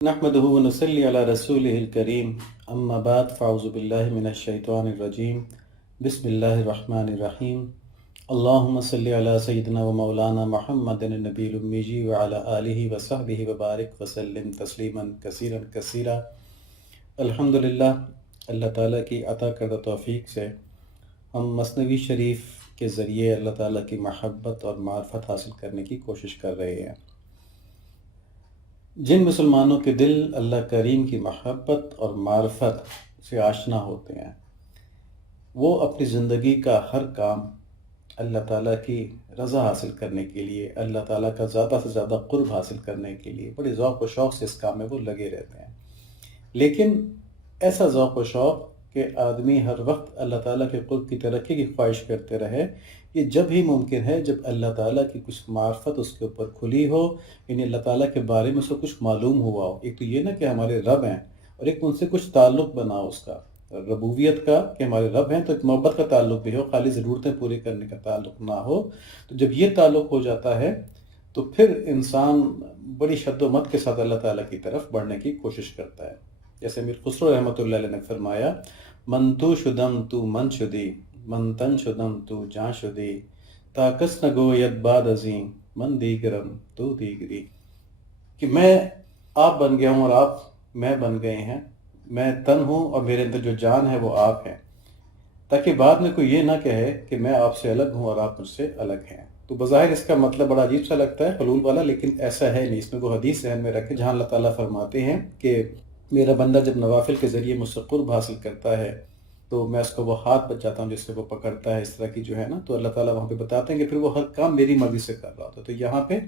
نحمده ونصلي على رسوله الكريم اما بعد فاعوذ بالله من الشيطان الرجيم بسم الله الرحمن الرحيم اللهم صل على سيدنا ومولانا محمد النبي الأمي وعلى آله وصحبه وبارك وسلم تسلیما کثیرا کثیرا۔ الحمدللہ، اللہ تعالیٰ کی عطا کردہ توفیق سے ہم مثنوی شریف کے ذریعے اللہ تعالیٰ کی محبت اور معرفت حاصل کرنے کی کوشش کر رہے ہیں۔ جن مسلمانوں کے دل اللہ کریم کی محبت اور معرفت سے آشنا ہوتے ہیں، وہ اپنی زندگی کا ہر کام اللہ تعالیٰ کی رضا حاصل کرنے کے لیے، اللہ تعالیٰ کا زیادہ سے زیادہ قرب حاصل کرنے کے لیے بڑے ذوق و شوق سے اس کام میں وہ لگے رہتے ہیں۔ لیکن ایسا ذوق و شوق کہ آدمی ہر وقت اللہ تعالیٰ کے قرب کی ترقی کی خواہش کرتے رہے، یہ جب ہی ممکن ہے جب اللہ تعالیٰ کی کچھ معرفت اس کے اوپر کھلی ہو، یعنی اللہ تعالیٰ کے بارے میں اس کو کچھ معلوم ہوا ہو۔ ایک تو یہ نا کہ ہمارے رب ہیں، اور ایک ان سے کچھ تعلق بنا ہو اس کا، ربوبیت کا، کہ ہمارے رب ہیں تو ایک محبت کا تعلق بھی ہو، خالی ضرورتیں پوری کرنے کا تعلق نہ ہو۔ تو جب یہ تعلق ہو جاتا ہے تو پھر انسان بڑی شد و مت کے ساتھ اللہ تعالیٰ کی طرف بڑھنے کی کوشش کرتا ہے۔ جیسے میر خسرو رحمۃ اللہ علیہ نے فرمایا، من تو شدم تو من شدی، من تن شدم تو جان شدی، تا کس نگوید بعد عظیم من دیگرم تو دیگری، کہ میں آپ بن گیا ہوں اور آپ میں بن گئے ہیں، میں تن ہوں اور میرے اندر جو جان ہے وہ آپ ہیں، تاکہ بعد میں کوئی یہ نہ کہے کہ میں آپ سے الگ ہوں اور آپ مجھ سے الگ ہیں۔ تو بظاہر اس کا مطلب بڑا عجیب سا لگتا ہے، حلول والا، لیکن ایسا ہے نہیں۔ اس میں وہ حدیث ذہن میں رکھے جہاں اللہ تعالیٰ فرماتے ہیں کہ میرا بندہ جب نوافل کے ذریعے مجھ سے قرب حاصل کرتا ہے تو میں اس کو وہ ہاتھ بچاتا ہوں جس سے وہ پکڑتا ہے، اس طرح کی جو ہے نا، تو اللہ تعالیٰ وہاں پہ بتاتے ہیں کہ پھر وہ ہر کام میری مرضی سے کر رہا ہوتا ہے۔ تو یہاں پہ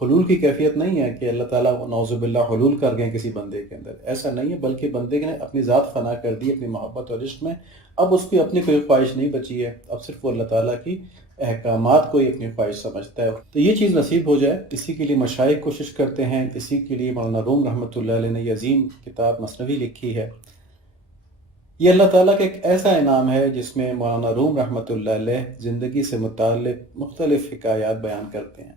حلول کی کیفیت نہیں ہے کہ اللہ تعالیٰ نعوذ باللہ حلول کر گئے کسی بندے کے اندر، ایسا نہیں ہے، بلکہ بندے نے اپنی ذات فنا کر دی اپنی محبت اور عشق میں۔ اب اس کی اپنی کوئی خواہش نہیں بچی ہے، اب صرف وہ اللہ تعالیٰ کی احکامات کو ہی اپنی خواہش سمجھتا ہے۔ تو یہ چیز نصیب ہو جائے، اسی کے لیے مشائخ کوشش کرتے ہیں، اسی کے لیے مولانا روم رحمۃ اللہ علیہ نے یہ عظیم کتاب مثنوی لکھی ہے۔ یہ اللہ تعالیٰ کا ایک ایسا انعام ہے جس میں مولانا روم رحمۃ اللہ علیہ زندگی سے متعلق مختلف حکایات بیان کرتے ہیں۔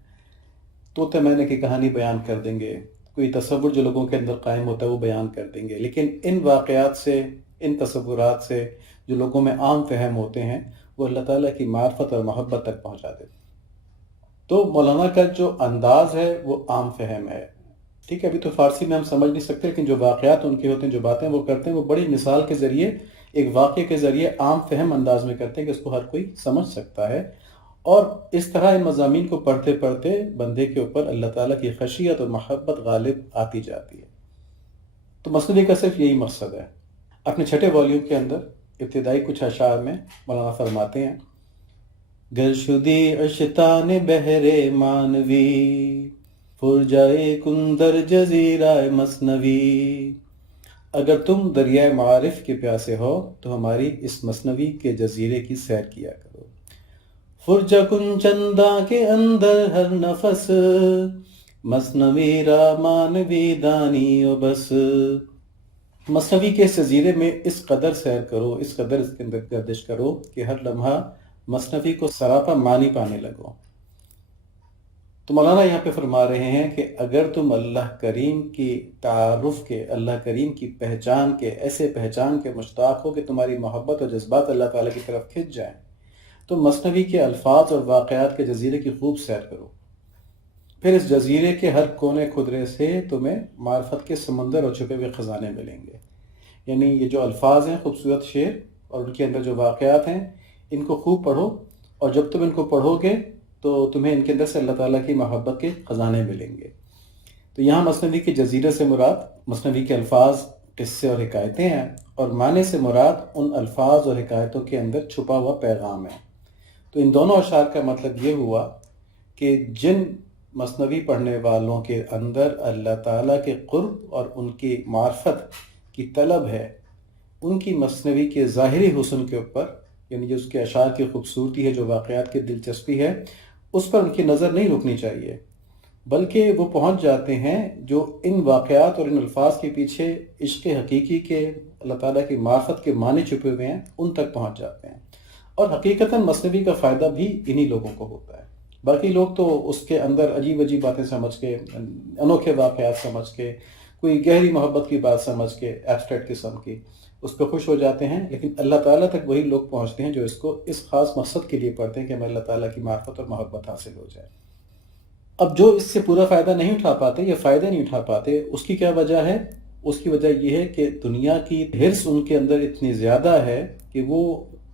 طوطے مینے کی کہانی بیان کر دیں گے، کوئی تصور جو لوگوں کے اندر قائم ہوتا ہے وہ بیان کر دیں گے، لیکن ان واقعات سے، ان تصورات سے جو لوگوں میں عام فہم ہوتے ہیں وہ اللہ تعالیٰ کی معرفت اور محبت تک پہنچا دیتے ہیں۔ تو مولانا کا جو انداز ہے وہ عام فہم ہے، ٹھیک ہے، ابھی تو فارسی میں ہم سمجھ نہیں سکتے، لیکن جو واقعات ان کے ہوتے ہیں، جو باتیں وہ کرتے ہیں، وہ بڑی مثال کے ذریعے، ایک واقعے کے ذریعے عام فہم انداز میں کرتے ہیں کہ اس کو ہر کوئی سمجھ سکتا ہے۔ اور اس طرح ان مضامین کو پڑھتے پڑھتے بندے کے اوپر اللہ تعالیٰ کی خشیت اور محبت غالب آتی جاتی ہے۔ تو مثنوی کا صرف یہی مقصد ہے۔ اپنے چھٹے والیوم کے اندر ابتدائی کچھ اشعار میں مولانا فرماتے ہیں، گر شدی اشتان بحر مانوی، فرجائے کندر جزیرہ مثنوی، اگر تم دریائے معارف کے پیاسے ہو تو ہماری اس مثنوی کے جزیرے کی سیر کیا کرو۔ فرجہ کن چندہ کے اندر ہر نفس، مثنوی را مانوی دانی و بس، مثنوی کے اس جزیرے میں اس قدر سیر کرو، اس قدر اس کے اندر گردش کرو کہ ہر لمحہ مثنوی کو سراپا معنی پانے لگو۔ تو مولانا یہاں پہ فرما رہے ہیں کہ اگر تم اللہ کریم کی تعارف کے، اللہ کریم کی پہچان کے، ایسے پہچان کے مشتاق ہو کہ تمہاری محبت اور جذبات اللہ تعالیٰ کی طرف کھنچ جائیں، تو مثنوی کے الفاظ اور واقعات کے جزیرے کی خوب سیر کرو۔ پھر اس جزیرے کے ہر کونے خدرے سے تمہیں معرفت کے سمندر اور چھپے ہوئے خزانے ملیں گے۔ یعنی یہ جو الفاظ ہیں، خوبصورت شعر، اور ان کے اندر جو واقعات ہیں، ان کو خوب پڑھو، اور جب تم ان کو پڑھو گے تو تمہیں ان کے اندر سے اللہ تعالیٰ کی محبت کے خزانے ملیں گے۔ تو یہاں مثنوی کے جزیرے سے مراد مثنوی کے الفاظ، قصے اور حکایتیں ہیں، اور معنی سے مراد ان الفاظ اور حکایتوں کے اندر چھپا ہوا پیغام ہے۔ تو ان دونوں اشعار کا مطلب یہ ہوا کہ جن مثنوی پڑھنے والوں کے اندر اللہ تعالیٰ کے قرب اور ان کی معرفت کی طلب ہے، ان کی مثنوی کے ظاہری حسن کے اوپر، یعنی جو اس کے اشعار کی خوبصورتی ہے، جو واقعات کی دلچسپی ہے، اس پر ان کی نظر نہیں رکنی چاہیے، بلکہ وہ پہنچ جاتے ہیں جو ان واقعات اور ان الفاظ کے پیچھے عشق حقیقی کے، اللہ تعالیٰ کی معرفت کے معنی چھپے ہوئے ہیں، ان تک پہنچ جاتے ہیں۔ اور حقیقتاً مثنوی کا فائدہ بھی انہی لوگوں کو ہوتا ہے۔ باقی لوگ تو اس کے اندر عجیب عجیب باتیں سمجھ کے، انوکھے واقعات سمجھ کے کوئی گہری محبت کی بات سمجھ کے ایبسٹریکٹ قسم کی اس پہ خوش ہو جاتے ہیں، لیکن اللہ تعالیٰ تک وہی لوگ پہنچتے ہیں جو اس کو اس خاص مقصد کے لیے پڑھتے ہیں کہ ہمیں اللہ تعالیٰ کی معرفت اور محبت حاصل ہو جائے۔ اب جو اس سے پورا فائدہ نہیں اٹھا پاتے یا فائدہ نہیں اٹھا پاتے، اس کی کیا وجہ ہے؟ اس کی وجہ یہ ہے کہ دنیا کی حرص ان کے اندر اتنی زیادہ ہے کہ وہ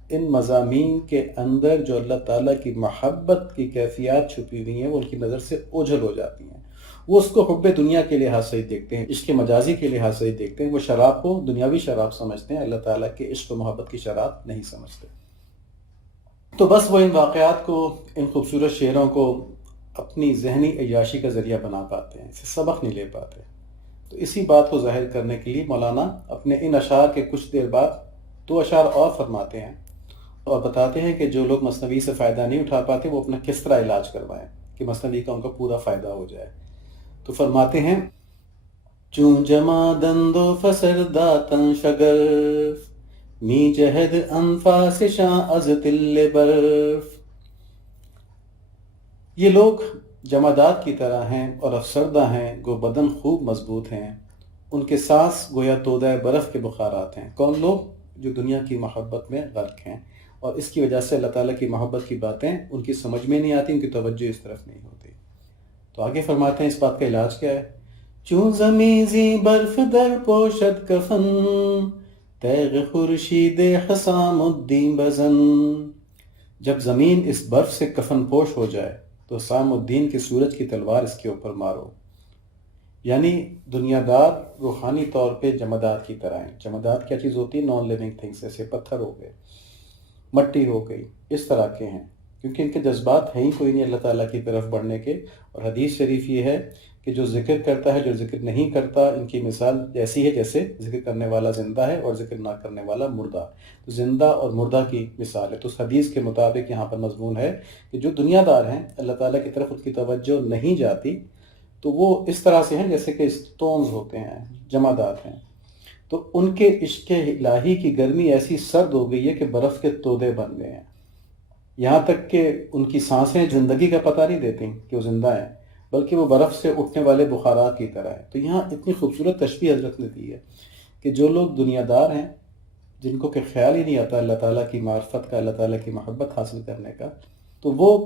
ان مضامین کے اندر جو اللہ تعالیٰ کی محبت کی کیفیات چھپی ہوئی ہیں وہ ان کی نظر سے اوجھل ہو جاتی ہیں۔ وہ اس کو حب دنیا کے لحاظ سے ہی دیکھتے ہیں، عشق مجازی کے لحاظ سے ہی دیکھتے ہیں، وہ شراب کو دنیاوی شراب سمجھتے ہیں، اللہ تعالیٰ کے عشق و محبت کی شراب نہیں سمجھتے۔ تو بس وہ ان واقعات کو، ان خوبصورت شعروں کو اپنی ذہنی عیاشی کا ذریعہ بنا پاتے ہیں، اسے سبق نہیں لے پاتے۔ تو اسی بات کو ظاہر کرنے کے لیے مولانا اپنے ان اشعار کے کچھ دیر بعد 2 اشعار اور فرماتے ہیں اور بتاتے ہیں کہ جو لوگ مثنوی سے فائدہ نہیں اٹھا پاتے وہ اپنا کس طرح علاج کروائیں کہ مثنوی کا ان کا پورا فائدہ ہو جائے۔ تو فرماتے ہیں چون جمادند و فسرداتن شگرف می جہد انفاس شاں از تل برف۔ یہ لوگ جمادات کی طرح ہیں اور افسردہ ہیں، گو بدن خوب مضبوط ہیں، ان کے سانس گویا تودہ برف کے بخارات ہیں۔ کون لوگ؟ جو دنیا کی محبت میں غرق ہیں، اور اس کی وجہ سے اللہ تعالیٰ کی محبت کی باتیں ان کی سمجھ میں نہیں آتی، ان کی توجہ اس طرف نہیں ہوتی۔ تو آگے فرماتے ہیں اس بات کا علاج کیا ہے؟ چون زمیزی برف در پوشد کفن تیغ خورشید حسام الدین بزن۔ جب زمین اس برف سے کفن پوش ہو جائے تو حسام الدین کے سورج کی تلوار اس کے اوپر مارو۔ یعنی دنیا دار روحانی طور پہ جمادات کی طرح ہیں۔ جمادات کیا چیز ہوتی ہے؟ نان لیونگ تھنگس، جیسے پتھر ہو گئے، مٹی ہو گئی، اس طرح کے ہیں، کیونکہ ان کے جذبات ہیں ہی کوئی نہیں اللہ تعالیٰ کی طرف بڑھنے کے۔ اور حدیث شریف یہ ہے کہ جو ذکر کرتا ہے، جو ذکر نہیں کرتا، ان کی مثال ایسی ہے جیسے ذکر کرنے والا زندہ ہے اور ذکر نہ کرنے والا مردہ۔ تو زندہ اور مردہ کی مثال ہے۔ تو اس حدیث کے مطابق یہاں پر مضمون ہے کہ جو دنیا دار ہیں، اللہ تعالیٰ کی طرف ان کی توجہ نہیں جاتی، تو وہ اس طرح سے ہیں جیسے کہ اسٹونز ہوتے ہیں، جمادات ہیں۔ تو ان کے عشق الہی کی گرمی ایسی سرد ہو گئی ہے کہ برف کے تودے بن گئے ہیں، یہاں تک کہ ان کی سانسیں زندگی کا پتہ نہیں دیتی کہ وہ زندہ ہیں، بلکہ وہ برف سے اٹھنے والے بخارات کی طرح ہے۔ تو یہاں اتنی خوبصورت تشبیہ حضرت نے دی ہے کہ جو لوگ دنیا دار ہیں، جن کو کہ خیال ہی نہیں آتا اللہ تعالیٰ کی معرفت کا، اللہ تعالیٰ کی محبت حاصل کرنے کا، تو وہ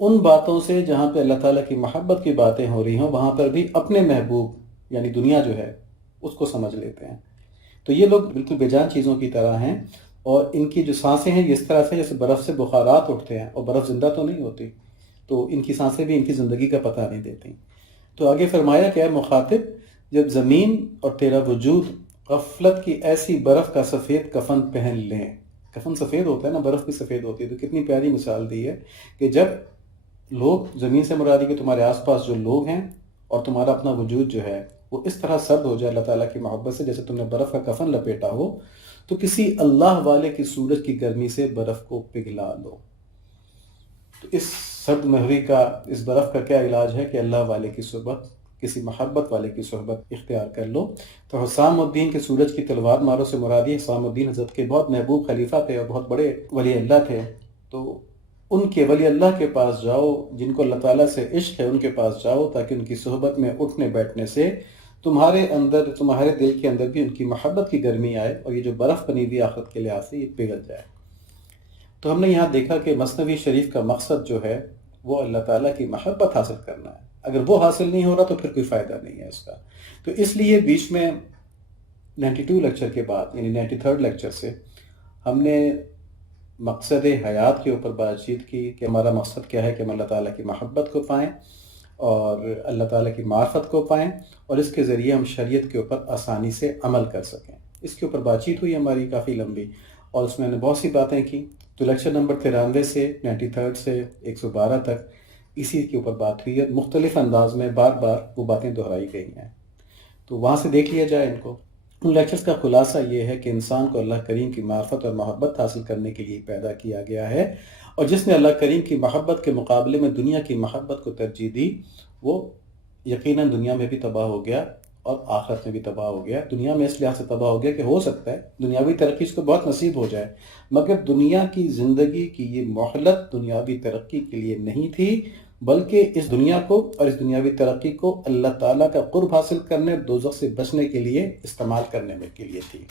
ان باتوں سے جہاں پہ اللہ تعالیٰ کی محبت کی باتیں ہو رہی ہوں وہاں پر بھی اپنے محبوب یعنی دنیا جو ہے اس کو سمجھ لیتے ہیں۔ تو یہ لوگ بالکل بے جان چیزوں کی طرح ہیں، اور ان کی جو سانسیں ہیں اس طرح سے جیسے برف سے بخارات اٹھتے ہیں، اور برف زندہ تو نہیں ہوتی، تو ان کی سانسیں بھی ان کی زندگی کا پتہ نہیں دیتی۔ تو آگے فرمایا کہ اے مخاطب، جب زمین اور تیرا وجود غفلت کی ایسی برف کا سفید کفن پہن لیں، کفن سفید ہوتا ہے نا، برف بھی سفید ہوتی ہے، تو کتنی پیاری مثال دی ہے کہ جب لوگ، زمین سے مراد ہے کہ تمہارے آس پاس جو لوگ ہیں اور تمہارا اپنا وجود جو ہے وہ اس طرح سرد ہو جائے اللہ تعالیٰ کی محبت سے جیسے تم نے برف کا کفن لپیٹا ہو، تو کسی اللہ والے کی سورج کی گرمی سے برف کو پگھلا لو۔ تو اس سرد مہوی کا، اس برف کا کیا علاج ہے کہ اللہ والے کی صحبت، کسی محبت والے کی صحبت اختیار کر لو۔ تو حسام الدین کے سورج کی تلوار مارو سے مراد ہے حسام الدین حضرت کے بہت محبوب خلیفہ تھے اور بہت بڑے ولی اللہ تھے، تو ان کے ولی اللہ کے پاس جاؤ، جن کو اللہ تعالیٰ سے عشق ہے ان کے پاس جاؤ، تاکہ ان کی صحبت میں اٹھنے بیٹھنے سے تمہارے اندر، تمہارے دل کے اندر بھی ان کی محبت کی گرمی آئے، اور یہ جو برف بنی ہوئی آخرت کے لحاظ سے یہ پگھل جائے۔ تو ہم نے یہاں دیکھا کہ مثنوی شریف کا مقصد جو ہے وہ اللہ تعالیٰ کی محبت حاصل کرنا ہے۔ اگر وہ حاصل نہیں ہو رہا تو پھر کوئی فائدہ نہیں ہے اس کا۔ تو اس لیے بیچ میں 92 لیکچر کے بعد یعنی 93rd لیکچر سے ہم نے مقصد حیات کے اوپر بات چیت کی کہ ہمارا مقصد کیا ہے کہ ہم اللہ تعالیٰ کی محبت کو پائیں اور اللہ تعالیٰ کی معرفت کو پائیں، اور اس کے ذریعے ہم شریعت کے اوپر آسانی سے عمل کر سکیں۔ اس کے اوپر بات چیت ہوئی ہماری کافی لمبی، اور اس میں نے بہت سی باتیں کی۔ تو لیکچر نمبر 93 سے 93 سے 112 تک اسی کے اوپر بات ہوئی ہے، مختلف انداز میں بار بار وہ باتیں دہرائی گئی ہیں، تو وہاں سے دیکھ لیا جائے ان کو۔ ان لیکچرز کا خلاصہ یہ ہے کہ انسان کو اللہ کریم کی معرفت اور محبت حاصل کرنے کے لیے پیدا کیا گیا ہے، اور جس نے اللہ کریم کی محبت کے مقابلے میں دنیا کی محبت کو ترجیح دی وہ یقیناً دنیا میں بھی تباہ ہو گیا اور آخرت میں بھی تباہ ہو گیا۔ دنیا میں اس لحاظ سے تباہ ہو گیا کہ ہو سکتا ہے دنیاوی ترقی اس کو بہت نصیب ہو جائے، مگر دنیا کی زندگی کی یہ مہلت دنیاوی ترقی کے لیے نہیں تھی، بلکہ اس دنیا کو اور اس دنیاوی ترقی کو اللہ تعالیٰ کا قرب حاصل کرنے، دوزخ سے بچنے کے لیے استعمال کرنے میں کے لیے تھی۔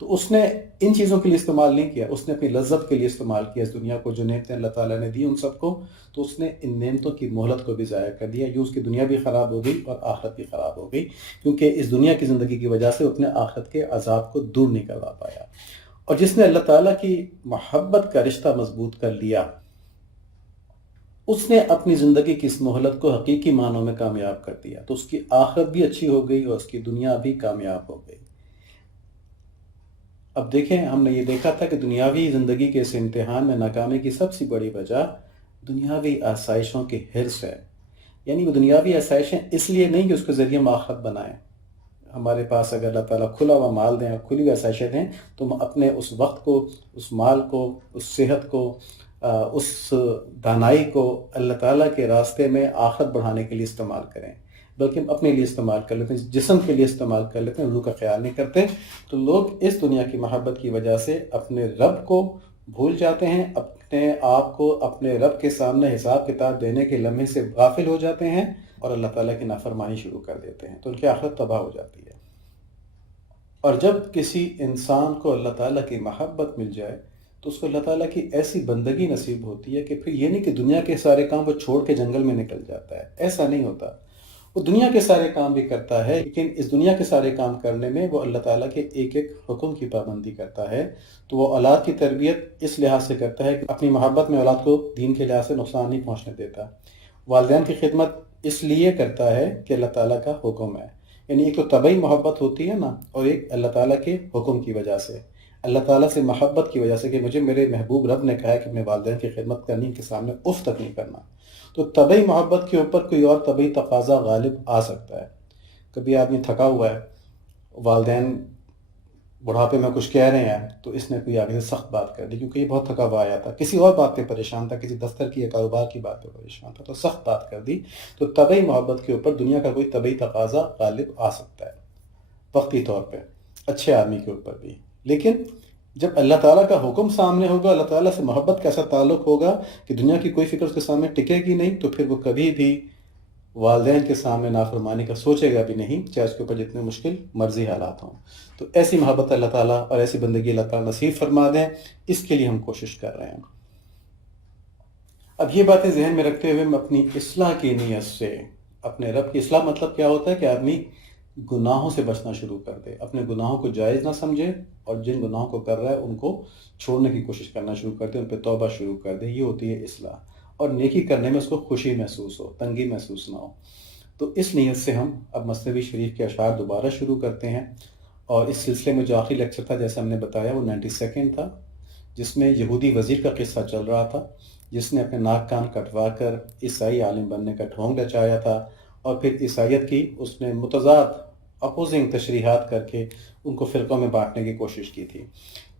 تو اس نے ان چیزوں کے لیے استعمال نہیں کیا، اس نے اپنی لذت کے لیے استعمال کیا اس دنیا کو، جو نعمتیں اللہ تعالیٰ نے دی ان سب کو، تو اس نے ان نعمتوں کی مہلت کو بھی ضائع کر دیا، یوں اس کی دنیا بھی خراب ہو گئی اور آخرت بھی خراب ہو گئی، کیونکہ اس دنیا کی زندگی کی وجہ سے اپنے آخرت کے عذاب کو دور نہیں کروا پایا۔ اور جس نے اللہ تعالیٰ کی محبت کا رشتہ مضبوط کر لیا، اس نے اپنی زندگی کی اس مہلت کو حقیقی معنوں میں کامیاب کر دیا، تو اس کی آخرت بھی اچھی ہو گئی اور اس کی دنیا بھی کامیاب ہو گئی۔ اب دیکھیں، ہم نے یہ دیکھا تھا کہ دنیاوی زندگی کے اس امتحان میں ناکامی کی سب سے بڑی وجہ دنیاوی آسائشوں کی حرص ہے۔ یعنی وہ دنیاوی آسائشیں اس لیے نہیں کہ اس کے ذریعے ہم آخرت بنائیں۔ ہمارے پاس اگر اللہ تعالیٰ کھلا ہوا مال دیں اور کھلی ہوئی آسائشیں دیں تو ہم اپنے اس وقت کو، اس مال کو، اس صحت کو، اس دانائی کو اللہ تعالیٰ کے راستے میں آخرت بڑھانے کے لیے استعمال کریں، بلکہ ہم اپنے لیے استعمال کر لیتے ہیں، جسم کے لیے استعمال کر لیتے ہیں، روح کا خیال نہیں کرتے۔ تو لوگ اس دنیا کی محبت کی وجہ سے اپنے رب کو بھول جاتے ہیں، اپنے آپ کو اپنے رب کے سامنے حساب کتاب دینے کے لمحے سے غافل ہو جاتے ہیں اور اللہ تعالیٰ کی نافرمانی شروع کر دیتے ہیں، تو ان کی آخرت تباہ ہو جاتی ہے۔ اور جب کسی انسان کو اللہ تعالیٰ کی محبت مل جائے تو اس کو اللہ تعالیٰ کی ایسی بندگی نصیب ہوتی ہے کہ پھر یہ نہیں کہ دنیا کے سارے کام وہ چھوڑ کے جنگل میں نکل جاتا ہے، ایسا نہیں ہوتا۔ وہ دنیا کے سارے کام بھی کرتا ہے، لیکن اس دنیا کے سارے کام کرنے میں وہ اللہ تعالیٰ کے ایک ایک حکم کی پابندی کرتا ہے۔ تو وہ اولاد کی تربیت اس لحاظ سے کرتا ہے کہ اپنی محبت میں اولاد کو دین کے لحاظ سے نقصان نہیں پہنچنے دیتا۔ والدین کی خدمت اس لیے کرتا ہے کہ اللہ تعالیٰ کا حکم ہے، یعنی ایک تو طبعی محبت ہوتی ہے نا، اور ایک اللہ تعالیٰ کے حکم کی وجہ سے، اللہ تعالیٰ سے محبت کی وجہ سے کہ مجھے میرے محبوب رب نے کہا ہے کہ اپنے والدین کی خدمت کرنی، ان کے سامنے اف تک نہیں کرنا۔ تو طبعی محبت کے اوپر کوئی اور طبعی تقاضا غالب آ سکتا ہے۔ کبھی آدمی تھکا ہوا ہے، والدین بڑھاپے میں کچھ کہہ رہے ہیں تو اس نے کوئی آگے سے سخت بات کر دی، کیونکہ یہ بہت تھکا ہوا آیا تھا، کسی اور بات پہ پریشان تھا، کسی دفتر کی یا کاروبار کی بات پہ پریشان تھا، تو سخت بات کر دی۔ تو طبعی محبت کے اوپر دنیا کا کوئی طبعی تقاضا غالب آ سکتا ہے وقتی طور پہ، اچھے آدمی کے اوپر بھی۔ لیکن جب اللہ تعالیٰ کا حکم سامنے ہوگا، اللہ تعالیٰ سے محبت کا ایسا تعلق ہوگا کہ دنیا کی کوئی فکر اس کے سامنے ٹکے گی نہیں، تو پھر وہ کبھی بھی والدین کے سامنے نافرمانی کا سوچے گا بھی نہیں، چاہے اس کے اوپر جتنے مشکل مرضی حالات ہوں۔ تو ایسی محبت اللہ تعالیٰ اور ایسی بندگی اللہ تعالیٰ نصیب فرما دیں، اس کے لیے ہم کوشش کر رہے ہیں۔ اب یہ باتیں ذہن میں رکھتے ہوئے میں اپنی اصلاح کی نیت سے، اپنے رب کی اصلاح مطلب کیا ہوتا ہے کہ آدمی گناہوں سے بچنا شروع کر دے، اپنے گناہوں کو جائز نہ سمجھے، اور جن گناہوں کو کر رہا ہے ان کو چھوڑنے کی کوشش کرنا شروع کر دے، ان پہ توبہ شروع کر دے، یہ ہوتی ہے اصلاح۔ اور نیکی کرنے میں اس کو خوشی محسوس ہو، تنگی محسوس نہ ہو۔ تو اس نیت سے ہم اب مثنوی شریف کے اشعار دوبارہ شروع کرتے ہیں، اور اس سلسلے میں جو آخری لیکچر تھا جیسے ہم نے بتایا وہ 92 تھا، جس میں یہودی وزیر کا قصہ چل رہا تھا، جس نے اپنے ناک کان کٹوا کر عیسائی عالم بننے کا ڈھونگ رچایا تھا، اور پھر عیسائیت کی اس نے متضاد اپوزنگ تشریحات کر کے ان کو فرقوں میں بانٹنے کی کوشش کی تھی۔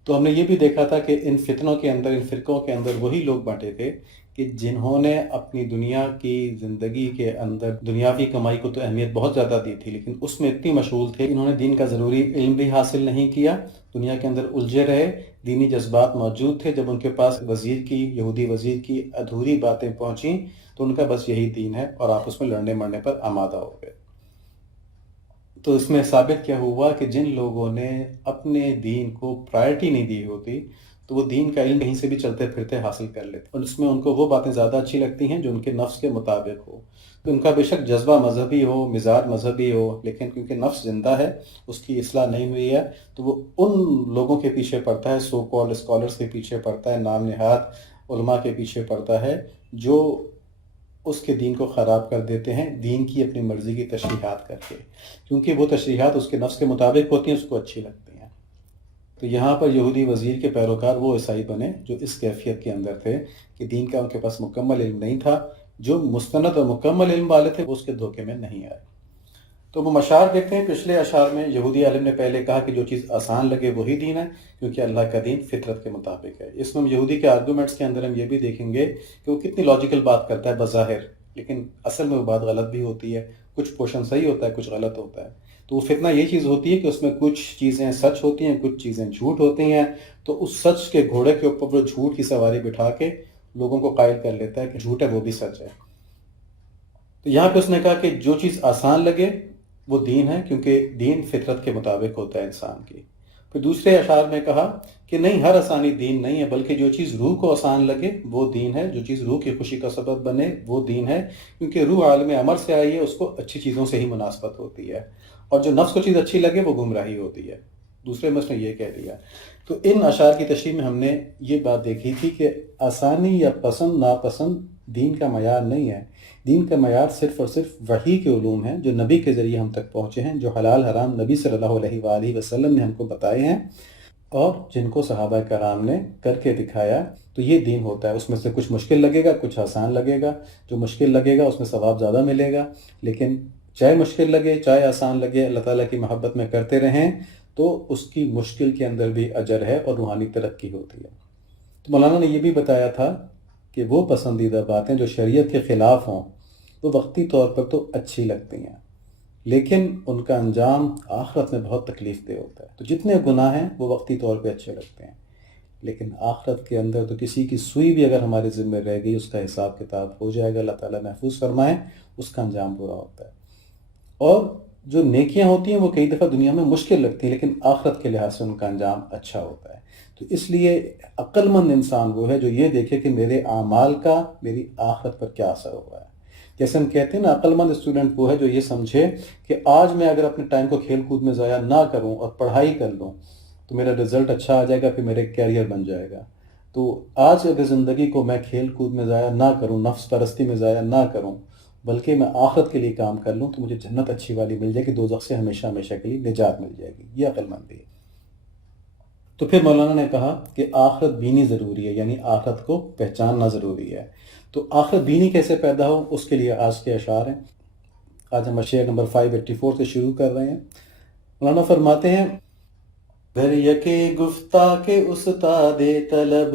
تو ہم نے یہ بھی دیکھا تھا کہ ان فتنوں کے اندر، ان فرقوں کے اندر وہی لوگ بانٹے تھے کہ جنہوں نے اپنی دنیا کی زندگی کے اندر دنیاوی کمائی کو تو اہمیت بہت زیادہ دی تھی، لیکن اس میں اتنی مشغول تھے، انہوں نے دین کا ضروری علم بھی حاصل نہیں کیا، دنیا کے اندر الجھے رہے، دینی جذبات موجود تھے، جب ان کے پاس یہودی وزیر کی ادھوری باتیں پہنچیں تو ان کا بس یہی دین ہے، اور آپس میں لڑنے مرنے پر آمادہ ہو گئے۔ تو اس میں ثابت کیا ہوا کہ جن لوگوں نے اپنے دین کو پرائرٹی نہیں دی ہوتی تو وہ دین کا علم کہیں سے بھی چلتے پھرتے حاصل کر لیتے، اور اس میں ان کو وہ باتیں زیادہ اچھی لگتی ہیں جو ان کے نفس کے مطابق ہو۔ تو ان کا بے شک جذبہ مذہبی ہو، مزاج مذہبی ہو، لیکن کیونکہ نفس زندہ ہے، اس کی اصلاح نہیں ہوئی ہے، تو وہ ان لوگوں کے پیچھے پڑتا ہے، سو کالڈ اسکالرس کے پیچھے پڑتا ہے، نام نہاد علماء کے پیچھے پڑتا ہے، جو اس کے دین کو خراب کر دیتے ہیں دین کی اپنی مرضی کی تشریحات کر کے، کیونکہ وہ تشریحات اس کے نفس کے مطابق ہوتی ہیں، اس کو اچھی لگتی ہیں۔ تو یہاں پر یہودی وزیر کے پیروکار وہ عیسائی بنے جو اس کیفیت کے اندر تھے کہ دین کا ان کے پاس مکمل علم نہیں تھا، جو مستند اور مکمل علم والے تھے وہ اس کے دھوکے میں نہیں آئے۔ تو وہ اشعار دیکھتے ہیں، پچھلے اشعار میں یہودی عالم نے پہلے کہا کہ جو چیز آسان لگے وہی دین ہے، کیونکہ اللہ کا دین فطرت کے مطابق ہے۔ اس میں ہم یہودی کے آرگومنٹس کے اندر ہم یہ بھی دیکھیں گے کہ وہ کتنی لاجیکل بات کرتا ہے بظاہر، لیکن اصل میں وہ بات غلط بھی ہوتی ہے، کچھ پورشن صحیح ہوتا ہے، کچھ غلط ہوتا ہے۔ تو وہ فتنہ یہ چیز ہوتی ہے کہ اس میں کچھ چیزیں سچ ہوتی ہیں، کچھ چیزیں جھوٹ ہوتی ہیں، تو اس سچ کے گھوڑے کے اوپر وہ جھوٹ کی سواری بٹھا کے لوگوں کو قائل کر لیتا ہے کہ جھوٹ ہے وہ بھی سچ ہے۔ تو یہاں پہ اس نے کہا کہ جو چیز آسان لگے وہ دین ہے، کیونکہ دین فطرت کے مطابق ہوتا ہے انسان کی۔ پھر دوسرے اشعار میں کہا کہ نہیں، ہر آسانی دین نہیں ہے، بلکہ جو چیز روح کو آسان لگے وہ دین ہے، جو چیز روح کی خوشی کا سبب بنے وہ دین ہے، کیونکہ روح عالم امر سے آئی ہے، اس کو اچھی چیزوں سے ہی مناسبت ہوتی ہے، اور جو نفس کو چیز اچھی لگے وہ گمراہی ہوتی ہے۔ دوسرے میں اس نے یہ کہہ دیا۔ تو ان اشعار کی تشریح میں ہم نے یہ بات دیکھی تھی کہ آسانی یا پسند ناپسند دین کا معیار نہیں ہے۔ دین کا معیار صرف اور صرف وحی کے علوم ہیں جو نبی کے ذریعے ہم تک پہنچے ہیں، جو حلال حرام نبی صلی اللہ علیہ وآلہ وسلم نے ہم کو بتائے ہیں، اور جن کو صحابہ کرام نے کر کے دکھایا۔ تو یہ دین ہوتا ہے، اس میں سے کچھ مشکل لگے گا، کچھ آسان لگے گا۔ جو مشکل لگے گا اس میں ثواب زیادہ ملے گا، لیکن چاہے مشکل لگے چاہے آسان لگے، اللہ تعالیٰ کی محبت میں کرتے رہیں تو اس کی مشکل کے اندر بھی اجر ہے اور روحانی ترقی ہوتی ہے۔ تو مولانا نے یہ بھی بتایا تھا کہ وہ پسندیدہ باتیں جو شریعت کے خلاف ہوں وہ وقتی طور پر تو اچھی لگتی ہیں، لیکن ان کا انجام آخرت میں بہت تکلیف دہ ہوتا ہے۔ تو جتنے گناہ ہیں وہ وقتی طور پہ اچھے لگتے ہیں، لیکن آخرت کے اندر تو کسی کی سوئی بھی اگر ہمارے ذمہ رہ گئی اس کا حساب کتاب ہو جائے گا، اللہ تعالیٰ محفوظ فرمائے، اس کا انجام برا ہوتا ہے۔ اور جو نیکیاں ہوتی ہیں وہ کئی دفعہ دنیا میں مشکل لگتی ہیں، لیکن آخرت کے لحاظ سے ان کا انجام اچھا ہوتا ہے۔ تو اس لیے عقل مند انسان وہ ہے جو یہ دیکھے کہ میرے اعمال کا میری آخرت پر کیا اثر ہوا ہے۔ جیسے ہم کہتے ہیں نا، عقل مند اسٹوڈنٹ وہ ہے جو یہ سمجھے کہ آج میں اگر اپنے ٹائم کو کھیل کود میں ضائع نہ کروں اور پڑھائی کر لوں تو میرا رزلٹ اچھا آ جائے گا، پھر میرے کیریئر بن جائے گا۔ تو آج اگر زندگی کو میں کھیل کود میں ضائع نہ کروں، نفس پرستی میں ضائع نہ کروں، بلکہ میں آخرت کے لیے کام کر لوں تو مجھے جنت اچھی والی مل جائے گی، دوزخ سے ہمیشہ ہمیشہ کے لیے نجات مل جائے گی۔ یہ عقل مندی ہے۔ تو پھر مولانا نے کہا کہ آخرت بینی ضروری ہے، یعنی آخرت کو پہچاننا ضروری ہے۔ تو آخرت بینی کیسے پیدا ہو، اس کے لیے آج کے اشعار ہیں۔ آج ہم اشعار نمبر 584 سے شروع کر رہے ہیں۔ مولانا فرماتے ہیں، دریا کے گفتہ کے استاد طلب،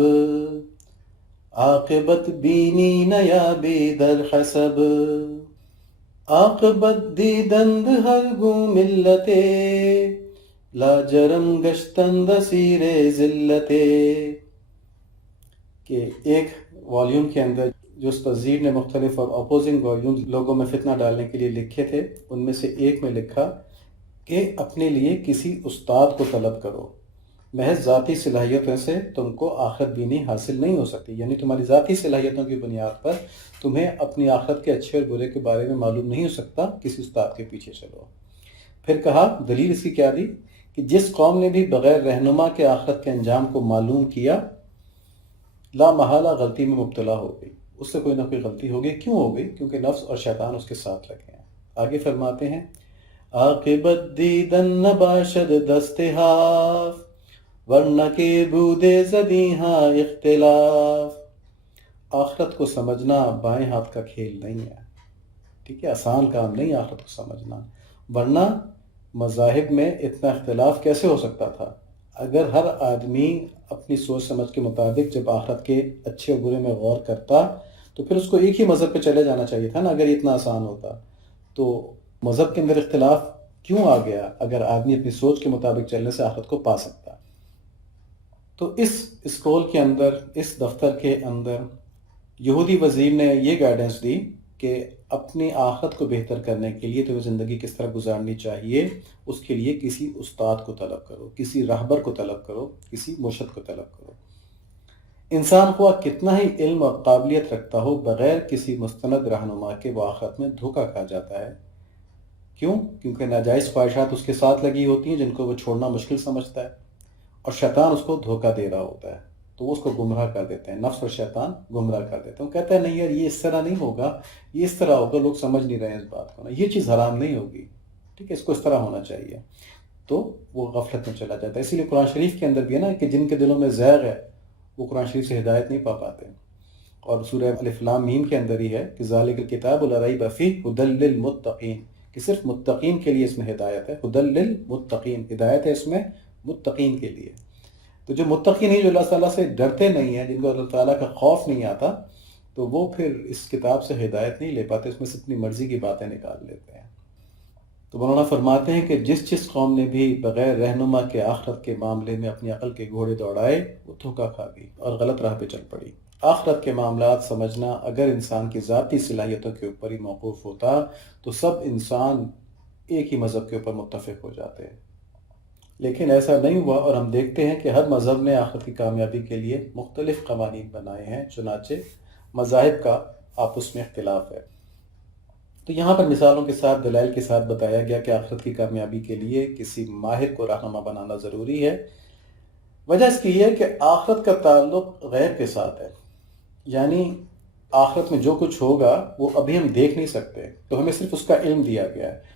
عاقبت بینی نیابی در حسب، عاقبت دیدند ہر گو ملتے، لاجرم گشتند اسیر ذلتے۔ کہ ایک والیوم کے اندر جو اس پر زیر نے مختلف اور اپوزنگ والیوم لوگوں میں فتنہ ڈالنے کے لیے لکھے تھے، ان میں سے ایک میں لکھا کہ اپنے لیے کسی استاد کو طلب کرو، محض ذاتی صلاحیتوں سے تم کو آخرت بینی حاصل نہیں ہو سکتی، یعنی تمہاری ذاتی صلاحیتوں کی بنیاد پر تمہیں اپنی آخرت کے اچھے اور برے کے بارے میں معلوم نہیں ہو سکتا، کسی استاد کے پیچھے چلو۔ پھر کہا دلیل اس کی کیا دی کہ جس قوم نے بھی بغیر رہنما کے آخرت کے انجام کو معلوم کیا، لا محالہ غلطی میں مبتلا ہو گئی، اس سے کوئی نہ کوئی غلطی ہوگی۔ کیوں ہو گئی؟ کیونکہ نفس اور شیطان اس کے ساتھ لگے ہیں۔ آگے فرماتے ہیں، عاقبت دیدن نباشد دستہاف، ورنہ کے بودے زدیہاں اختلاف۔ آخرت کو سمجھنا بائیں ہاتھ کا کھیل نہیں ہے، ٹھیک ہے، آسان کام نہیں آخرت کو سمجھنا، ورنہ مذاہب میں اتنا اختلاف کیسے ہو سکتا تھا؟ اگر ہر آدمی اپنی سوچ سمجھ کے مطابق جب آخرت کے اچھے اور برے میں غور کرتا تو پھر اس کو ایک ہی مذہب پہ چلے جانا چاہیے تھا نا، اگر یہ اتنا آسان ہوتا۔ تو مذہب کے اندر اختلاف کیوں آ گیا اگر آدمی اپنی سوچ کے مطابق چلنے سے آخرت کو پا سکتا؟ تو اس اسکول کے اندر، اس دفتر کے اندر یہودی وزیر نے یہ گائیڈنس دی کہ اپنی آخرت کو بہتر کرنے کے لیے تمہیں زندگی کس طرح گزارنی چاہیے، اس کے لیے کسی استاد کو طلب کرو، کسی راہبر کو طلب کرو، کسی مرشد کو طلب کرو۔ انسان خواہ کتنا ہی علم اور قابلیت رکھتا ہو، بغیر کسی مستند رہنما کے وہ آخرت میں دھوکہ کھا جاتا ہے۔ کیوں؟ کیونکہ ناجائز خواہشات اس کے ساتھ لگی ہوتی ہیں جن کو وہ چھوڑنا مشکل سمجھتا ہے، اور شیطان اس کو دھوکہ دے رہا ہوتا ہے، تو وہ اس کو گمراہ کر دیتے ہیں، نفس اور شیطان گمراہ کر دیتے ہیں۔ وہ کہتا ہے نہیں یار یہ اس طرح نہیں ہوگا، یہ اس طرح ہوگا، لوگ سمجھ نہیں رہے ہیں اس بات کو، نا یہ چیز حرام نہیں ہوگی، ٹھیک ہے، اس کو اس طرح ہونا چاہیے، تو وہ غفلت میں چلا جاتا ہے۔ اسی لیے قرآن شریف کے اندر بھی ہے نا کہ جن کے دلوں میں زیغ ہے وہ قرآن شریف سے ہدایت نہیں پا پاتے، اور سورہ الف لام میم کے اندر ہی ہے کہ ذالک الکتاب لا ریب فیہ ھدی للمتقین، کہ صرف متقین کے لیے اس میں ہدایت ہے، ھدی للمتقین، ہدایت ہے اس میں متقین کے لیے۔ تو جو متقی نہیں، جو اللہ تعالیٰ سے ڈرتے نہیں ہیں، جن کو اللہ تعالیٰ کا خوف نہیں آتا، تو وہ پھر اس کتاب سے ہدایت نہیں لے پاتے، اس میں سے اپنی مرضی کی باتیں نکال لیتے ہیں۔ تو مولانا فرماتے ہیں کہ جس قوم نے بھی بغیر رہنما کے آخرت کے معاملے میں اپنی عقل کے گھوڑے دوڑائے، وہ دھوکہ کھا گئی اور غلط راہ پہ چل پڑی۔ آخرت کے معاملات سمجھنا اگر انسان کی ذاتی صلاحیتوں کے اوپر ہی موقوف ہوتا تو سب انسان ایک ہی مذہب کے اوپر متفق ہو جاتے ہیں، لیکن ایسا نہیں ہوا، اور ہم دیکھتے ہیں کہ ہر مذہب نے آخرت کی کامیابی کے لیے مختلف قوانین بنائے ہیں، چنانچہ مذاہب کا آپس میں اختلاف ہے۔ تو یہاں پر مثالوں کے ساتھ، دلائل کے ساتھ بتایا گیا کہ آخرت کی کامیابی کے لیے کسی ماہر کو رہنما بنانا ضروری ہے۔ وجہ اس کی یہ ہے کہ آخرت کا تعلق غیب کے ساتھ ہے، یعنی آخرت میں جو کچھ ہوگا وہ ابھی ہم دیکھ نہیں سکتے، تو ہمیں صرف اس کا علم دیا گیا ہے۔